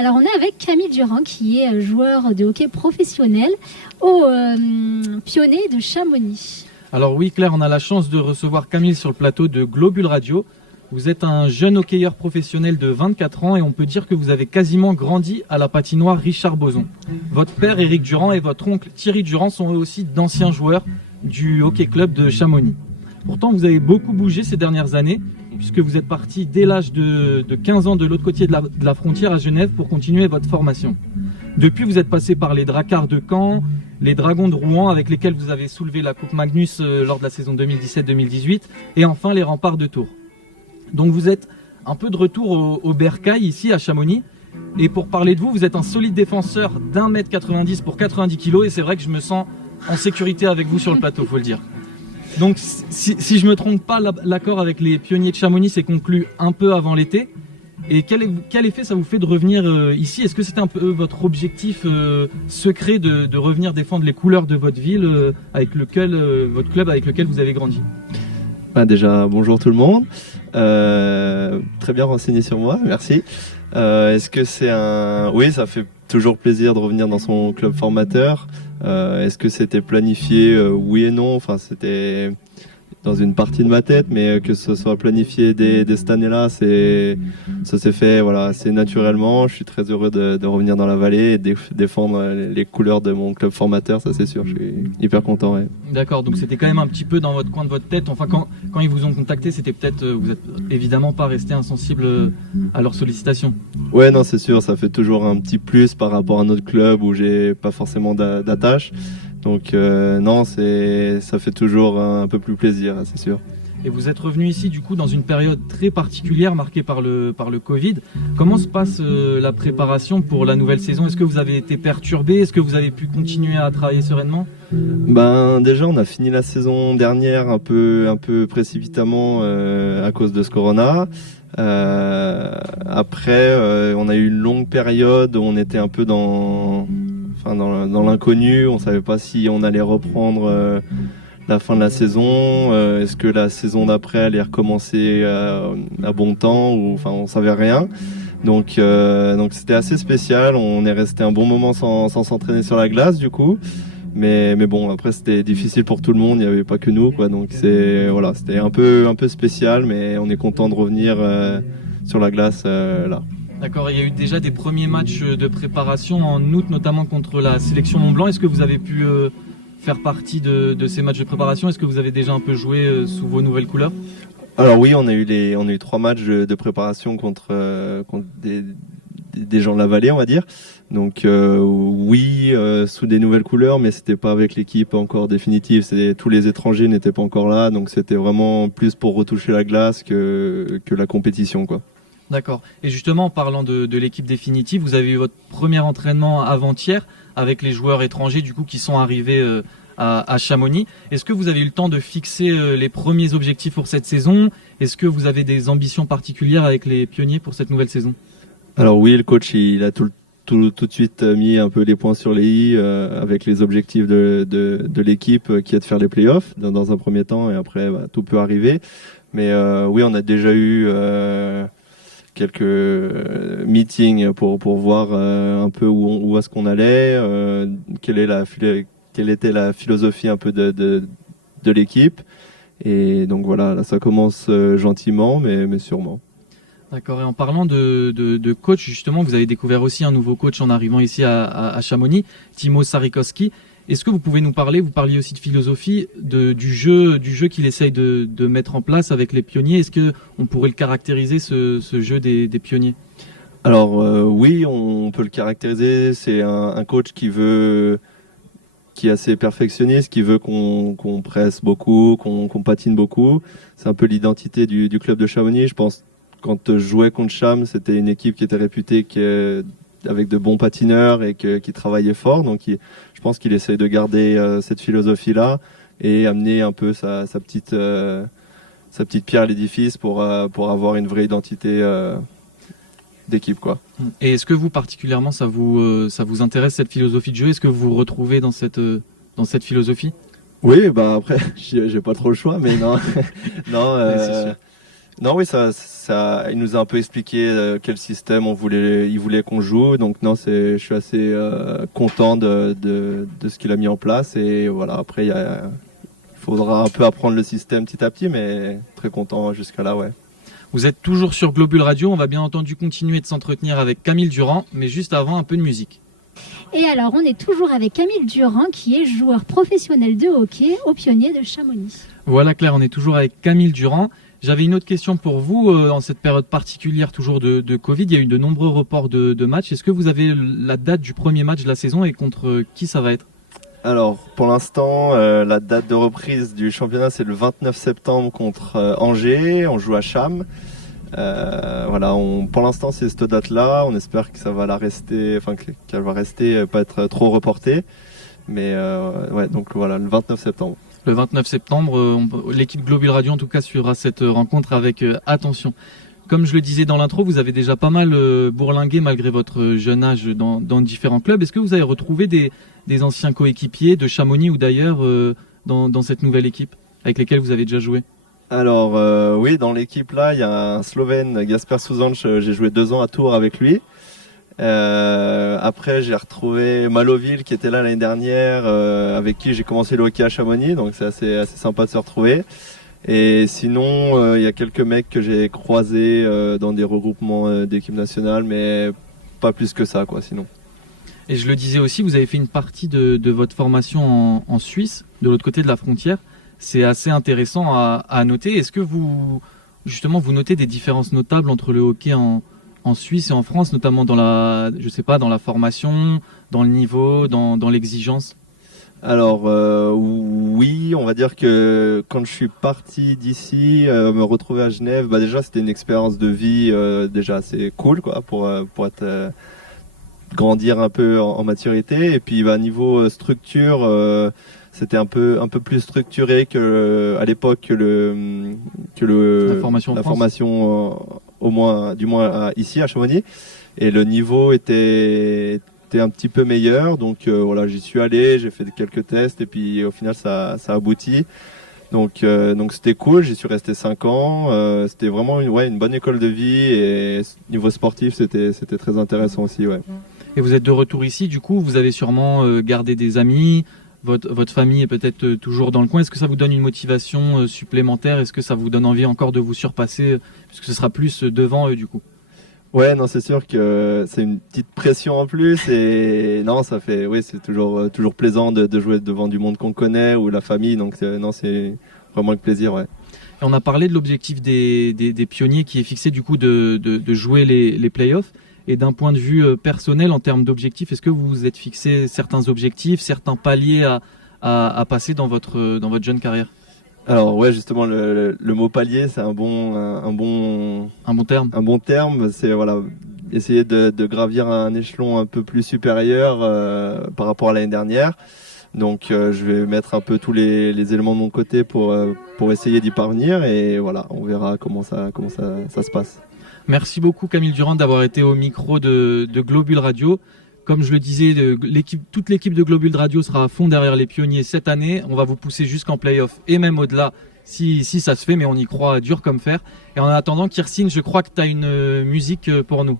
Alors on est avec Camille Durand qui est joueur de hockey professionnel au Pionnier de Chamonix. Alors oui Claire, on a la chance de recevoir Camille sur le plateau de Globule Radio. Vous êtes un jeune hockeyeur professionnel de 24 ans et on peut dire que vous avez quasiment grandi à la patinoire Richard Boson. Votre père Éric Durand et votre oncle Thierry Durand sont eux aussi d'anciens joueurs du hockey club de Chamonix. Pourtant vous avez beaucoup bougé ces dernières années puisque vous êtes parti dès l'âge de 15 ans de l'autre côté de la frontière à Genève pour continuer votre formation. Depuis vous êtes passé par les Dracards de Caen, les Dragons de Rouen avec lesquels vous avez soulevé la Coupe Magnus lors de la saison 2017-2018 et enfin les Remparts de Tours. Donc vous êtes un peu de retour au Bercail ici à Chamonix. Et pour parler de vous, vous êtes un solide défenseur d'1m90 pour 90 kg. Et c'est vrai que je me sens en sécurité avec vous sur le plateau, faut le dire. Donc si je me trompe pas, l'accord avec les Pionniers de Chamonix s'est conclu un peu avant l'été. Et quel effet ça vous fait de revenir ici? Est-ce que c'était un peu votre objectif secret de revenir défendre les couleurs de votre ville avec votre club avec lequel vous avez grandi? Déjà, bonjour tout le monde. Très bien renseigné sur moi, merci. Est-ce que c'est Oui, ça fait toujours plaisir de revenir dans son club formateur. Est-ce que c'était planifié? Oui et non. Enfin, c'était dans une partie de ma tête, mais que ce soit planifié dès cette année-là, ça s'est fait assez naturellement. Je suis très heureux de revenir dans la vallée et de défendre les couleurs de mon club formateur, ça c'est sûr, je suis hyper content. Ouais. D'accord, donc c'était quand même un petit peu dans votre coin de votre tête. Enfin, quand ils vous ont contacté, c'était peut-être, vous êtes évidemment pas resté insensible à leurs sollicitations. Ouais, non, c'est sûr, ça fait toujours un petit plus par rapport à notre club où j'ai pas forcément d'attache. Donc non, ça fait toujours un peu plus plaisir, c'est sûr. Et vous êtes revenu ici du coup dans une période très particulière marquée par le Covid. Comment se passe la préparation pour la nouvelle saison? Est-ce que vous avez été perturbé? Est-ce que vous avez pu continuer à travailler sereinement? Déjà on a fini la saison dernière un peu précipitamment à cause de ce corona. Après on a eu une longue période où on était un peu dans l'inconnu, on savait pas si on allait reprendre la fin de la saison, est-ce que la saison d'après allait recommencer à bon temps, on savait rien. Donc c'était assez spécial, on est resté un bon moment sans s'entraîner sur la glace du coup. Mais bon, après c'était difficile pour tout le monde, il n'y avait pas que nous quoi. Donc c'était un peu spécial, mais on est content de revenir sur la glace là. D'accord, il y a eu déjà des premiers matchs de préparation en août, notamment contre la sélection Mont-Blanc. Est-ce que vous avez pu faire partie de ces matchs de préparation? Est-ce que vous avez déjà un peu joué sous vos nouvelles couleurs? Alors oui, on a eu 3 matchs de préparation contre des gens de la vallée, on va dire. Donc oui, sous des nouvelles couleurs, mais c'était pas avec l'équipe encore définitive. Tous les étrangers n'étaient pas encore là, donc c'était vraiment plus pour retoucher la glace que la compétition, quoi. D'accord. Et justement, en parlant de l'équipe définitive, vous avez eu votre premier entraînement avant-hier avec les joueurs étrangers du coup qui sont arrivés à Chamonix. Est-ce que vous avez eu le temps de fixer les premiers objectifs pour cette saison? Est-ce que vous avez des ambitions particulières avec les Pionniers pour cette nouvelle saison? Alors oui, le coach il a tout de suite mis un peu les points sur les i avec les objectifs de l'équipe qui est de faire les playoffs dans un premier temps et après tout peut arriver. Mais oui, on a déjà eu quelques meetings pour voir un peu où est-ce qu'on allait, quelle était la philosophie un peu de l'équipe. Et donc voilà, là ça commence gentiment mais sûrement. D'accord, et en parlant de coach, justement, vous avez découvert aussi un nouveau coach en arrivant ici à Chamonix, Timo Sarikowski. Est-ce que vous pouvez nous parler, vous parliez aussi de philosophie, du jeu qu'il essaye de mettre en place avec les Pionniers. Est-ce qu'on pourrait le caractériser, ce jeu des Pionniers? Alors oui, on peut le caractériser. C'est un coach qui est assez perfectionniste, qui veut qu'on presse beaucoup, qu'on patine beaucoup. C'est un peu l'identité du club de Chamonix. Je pense quand je jouais contre Cham, c'était une équipe qui était réputée avec de bons patineurs et qui travaillait fort. Donc je pense qu'il essaye de garder cette philosophie-là et amener un peu sa petite pierre à l'édifice pour avoir une vraie identité d'équipe, quoi. Et est-ce que vous particulièrement ça vous intéresse cette philosophie de jeu? Est-ce que vous vous retrouvez dans cette philosophie? Oui, après j'ai pas trop le choix, mais non. Non, Non, oui, il nous a un peu expliqué quel système il voulait qu'on joue. Donc non, je suis assez content de ce qu'il a mis en place. Et voilà, après, il faudra un peu apprendre le système petit à petit, mais très content jusqu'à là, ouais. Vous êtes toujours sur Globule Radio, on va bien entendu continuer de s'entretenir avec Camille Durand, mais juste avant un peu de musique. Et alors, on est toujours avec Camille Durand, qui est joueur professionnel de hockey au Pionnier de Chamonix. Voilà Claire, on est toujours avec Camille Durand. J'avais une autre question pour vous. En cette période particulière toujours de Covid, il y a eu de nombreux reports de matchs. Est-ce que vous avez la date du premier match de la saison et contre qui ça va être? Alors, pour l'instant, la date de reprise du championnat, c'est le 29 septembre contre Angers. On joue à Cham. Voilà, pour l'instant, c'est cette date-là. On espère que ça va qu'elle va rester, pas être trop reportée. Mais ouais, donc voilà, le 29 septembre. Le 29 septembre, l'équipe Globule Radio en tout cas suivra cette rencontre avec attention. Comme je le disais dans l'intro, vous avez déjà pas mal bourlingué malgré votre jeune âge dans différents clubs. Est-ce que vous avez retrouvé des anciens coéquipiers de Chamonix ou d'ailleurs dans cette nouvelle équipe avec lesquels vous avez déjà joué? Alors oui, dans l'équipe là, il y a un Slovène, Gasper Suzanc. J'ai joué 2 ans à Tours avec lui. Après, j'ai retrouvé Maloville qui était là l'année dernière, avec qui j'ai commencé le hockey à Chamonix, donc c'est assez sympa de se retrouver. Et sinon, il y a quelques mecs que j'ai croisés dans des regroupements d'équipe nationale, mais pas plus que ça, quoi, sinon. Et je le disais aussi, vous avez fait une partie de votre formation en Suisse, de l'autre côté de la frontière. C'est assez intéressant à noter. Est-ce que vous notez des différences notables entre le hockey en Suisse et en France, notamment dans la formation, dans le niveau, dans l'exigence? Alors oui, on va dire que quand je suis parti d'ici, me retrouver à Genève, déjà c'était une expérience de vie déjà assez cool, quoi, pour être grandir un peu en maturité. Et puis niveau structure, c'était un peu plus structuré à l'époque que la formation au moins, du moins ici à Chamonix. Et le niveau était un petit peu meilleur, donc voilà, j'y suis allé, j'ai fait quelques tests et puis au final ça aboutit. Donc c'était cool, j'y suis resté 5 ans. C'était vraiment une bonne école de vie et niveau sportif c'était très intéressant aussi, ouais. Et vous êtes de retour ici, du coup, vous avez sûrement gardé des amis. Votre famille est peut-être toujours dans le coin. Est-ce que ça vous donne une motivation supplémentaire? Est-ce que ça vous donne envie encore de vous surpasser, puisque ce sera plus devant eux du coup? Ouais, non, c'est sûr que c'est une petite pression en plus et non, c'est toujours plaisant de jouer devant du monde qu'on connaît ou la famille. Donc non, c'est vraiment un plaisir, ouais. Et on a parlé de l'objectif des pionniers qui est fixé du coup de jouer les playoffs. Et d'un point de vue personnel, en termes d'objectifs, est-ce que vous vous êtes fixé certains objectifs, certains paliers à passer dans votre jeune carrière? Alors ouais, justement le mot palier, c'est un bon terme. Un bon terme, c'est voilà, essayer de gravir un échelon un peu plus supérieur par rapport à l'année dernière. Donc je vais mettre un peu tous les éléments de mon côté pour essayer d'y parvenir et voilà, on verra comment ça se passe. Merci beaucoup Camille Durand d'avoir été au micro de Globule Radio. Comme je le disais, toute l'équipe de Globule Radio sera à fond derrière les pionniers cette année. On va vous pousser jusqu'en play-off et même au-delà si ça se fait, mais on y croit dur comme fer. Et en attendant, Kirstine, je crois que tu as une musique pour nous.